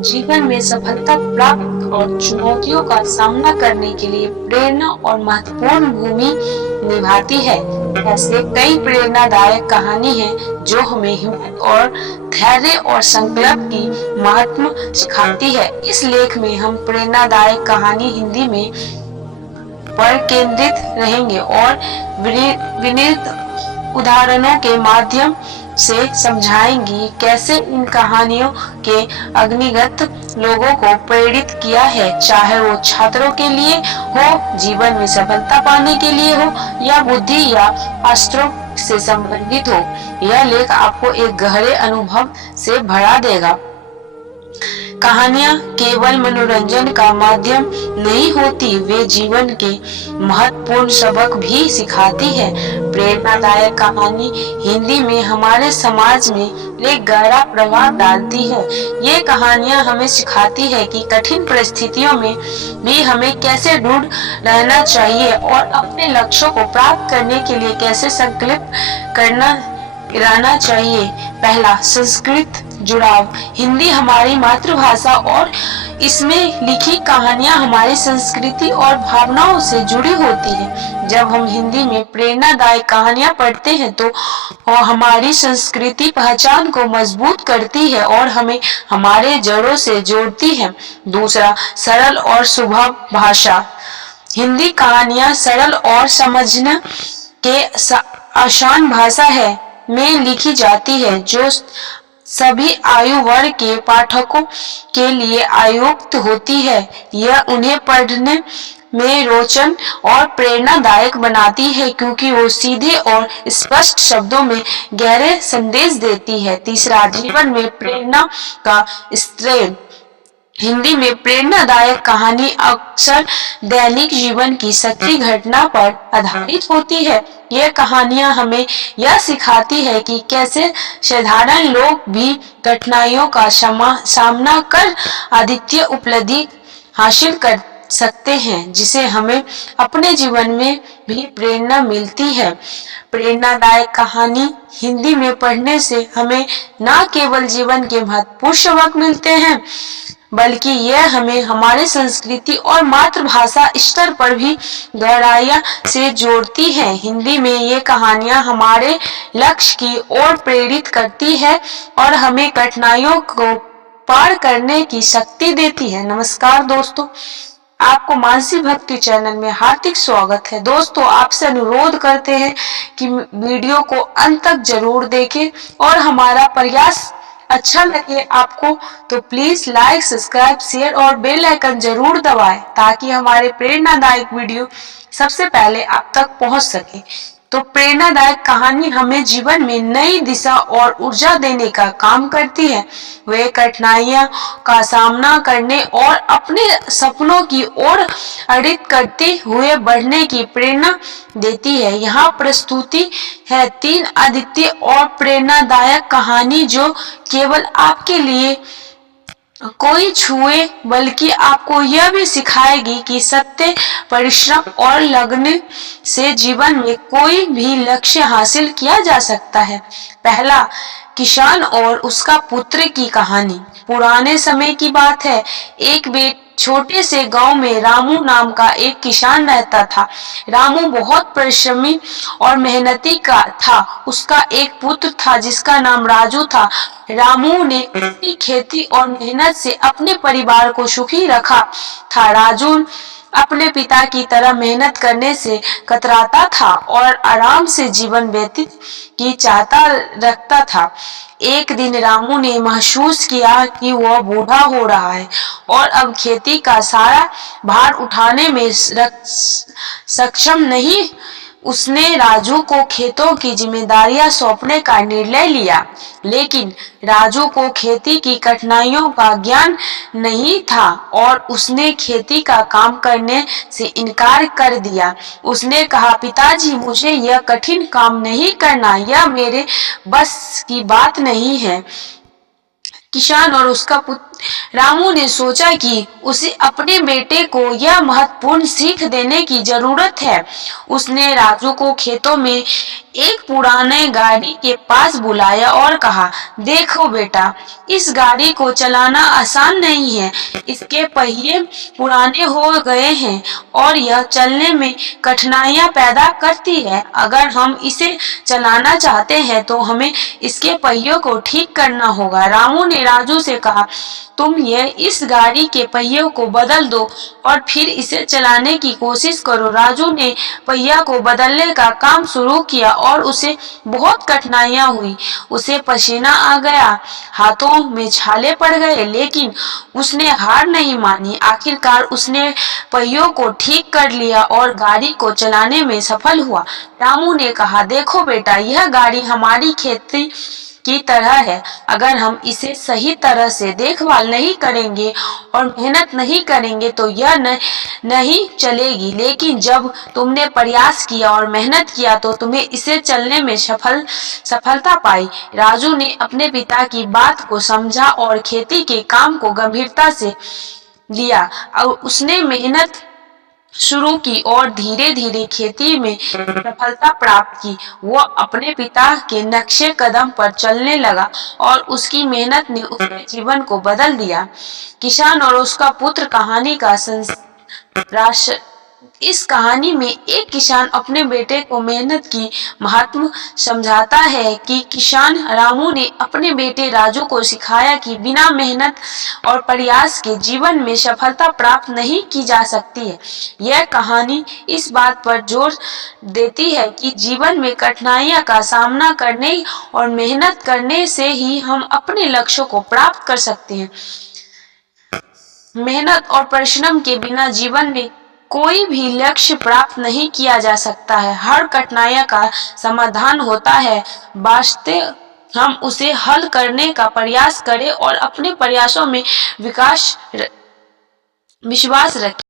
जीवन में सफलता प्राप्त और चुनौतियों का सामना करने के लिए प्रेरणा और महत्वपूर्ण भूमि निभाती है। ऐसे कई प्रेरणादायक कहानी हैं जो हमें हिम्मत और धैर्य और संकल्प की महत्व सिखाती है। इस लेख में हम प्रेरणादायक कहानी हिंदी में पर केंद्रित रहेंगे और विनीत उदाहरणों के माध्यम से समझाएंगी कैसे इन कहानियों के अग्निगत लोगों को प्रेरित किया है, चाहे वो छात्रों के लिए हो, जीवन में सफलता पाने के लिए हो या बुद्धि या अस्त्रों से संबंधित हो। यह लेख आपको एक गहरे अनुभव से भरा देगा। कहानियां केवल मनोरंजन का माध्यम नहीं होती, वे जीवन के महत्वपूर्ण सबक भी सिखाती है। प्रेरणादायक कहानी हिंदी में हमारे समाज में एक गहरा प्रभाव डालती है। ये कहानियां हमें सिखाती है कि कठिन परिस्थितियों में भी हमें कैसे दृढ़ रहना चाहिए और अपने लक्ष्यों को प्राप्त करने के लिए कैसे संकल्प रहना चाहिए। पहला, संस्कृत जुड़ाव। हिंदी हमारी मातृभाषा और इसमें लिखी कहानियां हमारी संस्कृति और भावनाओं से जुड़ी होती है। जब हम हिंदी में प्रेरणादायक कहानियां पढ़ते हैं तो हमारी संस्कृति पहचान को मजबूत करती है और हमें हमारे जड़ों से जोड़ती है। दूसरा, सरल और सुलभ भाषा। हिंदी कहानियां सरल और समझने के आसान भाषा में लिखी जाती है जो सभी आयु वर्ग के पाठकों के लिए उपयुक्त होती है। यह उन्हें पढ़ने में रोचक और प्रेरणादायक बनाती है क्योंकि वो सीधे और स्पष्ट शब्दों में गहरे संदेश देती है। तीसरा, जीवन में प्रेरणा का स्रोत। हिंदी में प्रेरणादायक कहानी अक्सर दैनिक जीवन की सच्ची घटना पर आधारित होती है। ये कहानियां हमें यह सिखाती है कि कैसे साधारण लोग भी कठिनाइयों का सामना कर अद्वितीय उपलब्धि हासिल कर सकते हैं, जिसे हमें अपने जीवन में भी प्रेरणा मिलती है। प्रेरणादायक कहानी हिंदी में पढ़ने से हमें न केवल जीवन के महत्वपूर्ण सबक मिलते हैं बल्कि यह हमें हमारे संस्कृति और मातृभाषा स्तर पर भी गहराई से जोड़ती है। हिंदी में ये कहानियां हमारे लक्ष्य की ओर प्रेरित करती है और हमें कठिनाइयों को पार करने की शक्ति देती है। नमस्कार दोस्तों, आपको मानसी भक्ति चैनल में हार्दिक स्वागत है। दोस्तों, आपसे अनुरोध करते हैं कि वीडियो को अंत तक जरूर देखें और हमारा प्रयास अच्छा लगे आपको तो प्लीज लाइक, सब्सक्राइब, शेयर और बेल आइकन जरूर दबाएं ताकि हमारे प्रेरणादायक वीडियो सबसे पहले आप तक पहुंच सके। तो प्रेरणादायक कहानी हमें जीवन में नई दिशा और ऊर्जा देने का काम करती है। वे कठिनाइयों का सामना करने और अपने सपनों की ओर अडित करते हुए बढ़ने की प्रेरणा देती है। यहाँ प्रस्तुति है 3 अद्वितीय और प्रेरणादायक कहानी जो केवल आपके लिए कोई छुए बल्कि आपको यह भी सिखाएगी कि सत्य, परिश्रम और लगन से जीवन में कोई भी लक्ष्य हासिल किया जा सकता है। पहला, किसान और उसका पुत्र की कहानी। पुराने समय की बात है। एक छोटे से गांव में रामू नाम का एक किसान रहता था। रामू बहुत परिश्रमी और मेहनती का था। उसका एक पुत्र था जिसका नाम राजू था। रामू ने अपनी खेती और मेहनत से अपने परिवार को सुखी रखा था। राजू अपने पिता की तरह मेहनत करने से कतराता था और आराम से जीवन व्यतीत की चाहता रखता था। एक दिन रामू ने महसूस किया कि वह बूढ़ा हो रहा है और अब खेती का सारा भार उठाने में सक्षम नहीं। उसने राजू को खेतों की जिम्मेदारियां सौंपने का निर्णय लिया, लेकिन राजू को खेती की कठिनाइयों का ज्ञान नहीं था और उसने खेती का काम करने से इनकार कर दिया। उसने कहा, पिताजी, मुझे यह कठिन काम नहीं करना, यह मेरे बस की बात नहीं है। किसान और उसका पुत्र रामू ने सोचा कि उसे अपने बेटे को यह महत्वपूर्ण सीख देने की जरूरत है। उसने राजू को खेतों में एक पुराने गाड़ी के पास बुलाया और कहा, देखो बेटा, इस गाड़ी को चलाना आसान नहीं है। इसके पहिए पुराने हो गए हैं और यह चलने में कठिनाइयां पैदा करती है। अगर हम इसे चलाना चाहते हैं तो हमें इसके पहियों को ठीक करना होगा। रामू ने राजू से कहा, तुम इस गाड़ी के पहियों को बदल दो और फिर इसे चलाने की कोशिश करो। राजू ने पहिया को बदलने का काम शुरू किया और उसे बहुत कठिनाइयां हुई। उसे पसीना आ गया, हाथों में छाले पड़ गए, लेकिन उसने हार नहीं मानी। आखिरकार उसने पहियों को ठीक कर लिया और गाड़ी को चलाने में सफल हुआ। रामू ने कहा, देखो बेटा, यह गाड़ी हमारी खेती की तरह है। अगर हम इसे सही तरह से देखभाल नहीं करेंगे और मेहनत नहीं करेंगे तो यह नहीं चलेगी। लेकिन जब तुमने प्रयास किया और मेहनत किया तो तुम्हें इसे चलने में सफलता पाई। राजू ने अपने पिता की बात को समझा और खेती के काम को गंभीरता से लिया और उसने मेहनत शुरू की और धीरे धीरे खेती में सफलता प्राप्त की। वो अपने पिता के नक्शे कदम पर चलने लगा और उसकी मेहनत ने उसके जीवन को बदल दिया। किसान और उसका पुत्र कहानी का इस कहानी में एक किसान अपने बेटे को मेहनत की महत्व समझाता है कि किसान रामू ने अपने बेटे राजू को सिखाया कि बिना मेहनत और प्रयास के जीवन में सफलता प्राप्त नहीं की जा सकती है। यह कहानी इस बात पर जोर देती है कि जीवन में कठिनाइयों का सामना करने और मेहनत करने से ही हम अपने लक्ष्यों को प्राप्त कर सकते हैं। मेहनत और परिश्रम के बिना जीवन में कोई भी लक्ष्य प्राप्त नहीं किया जा सकता है। हर कठिनाई का समाधान होता है, वास्तव हम उसे हल करने का प्रयास करें और अपने प्रयासों में विश्वास रखें।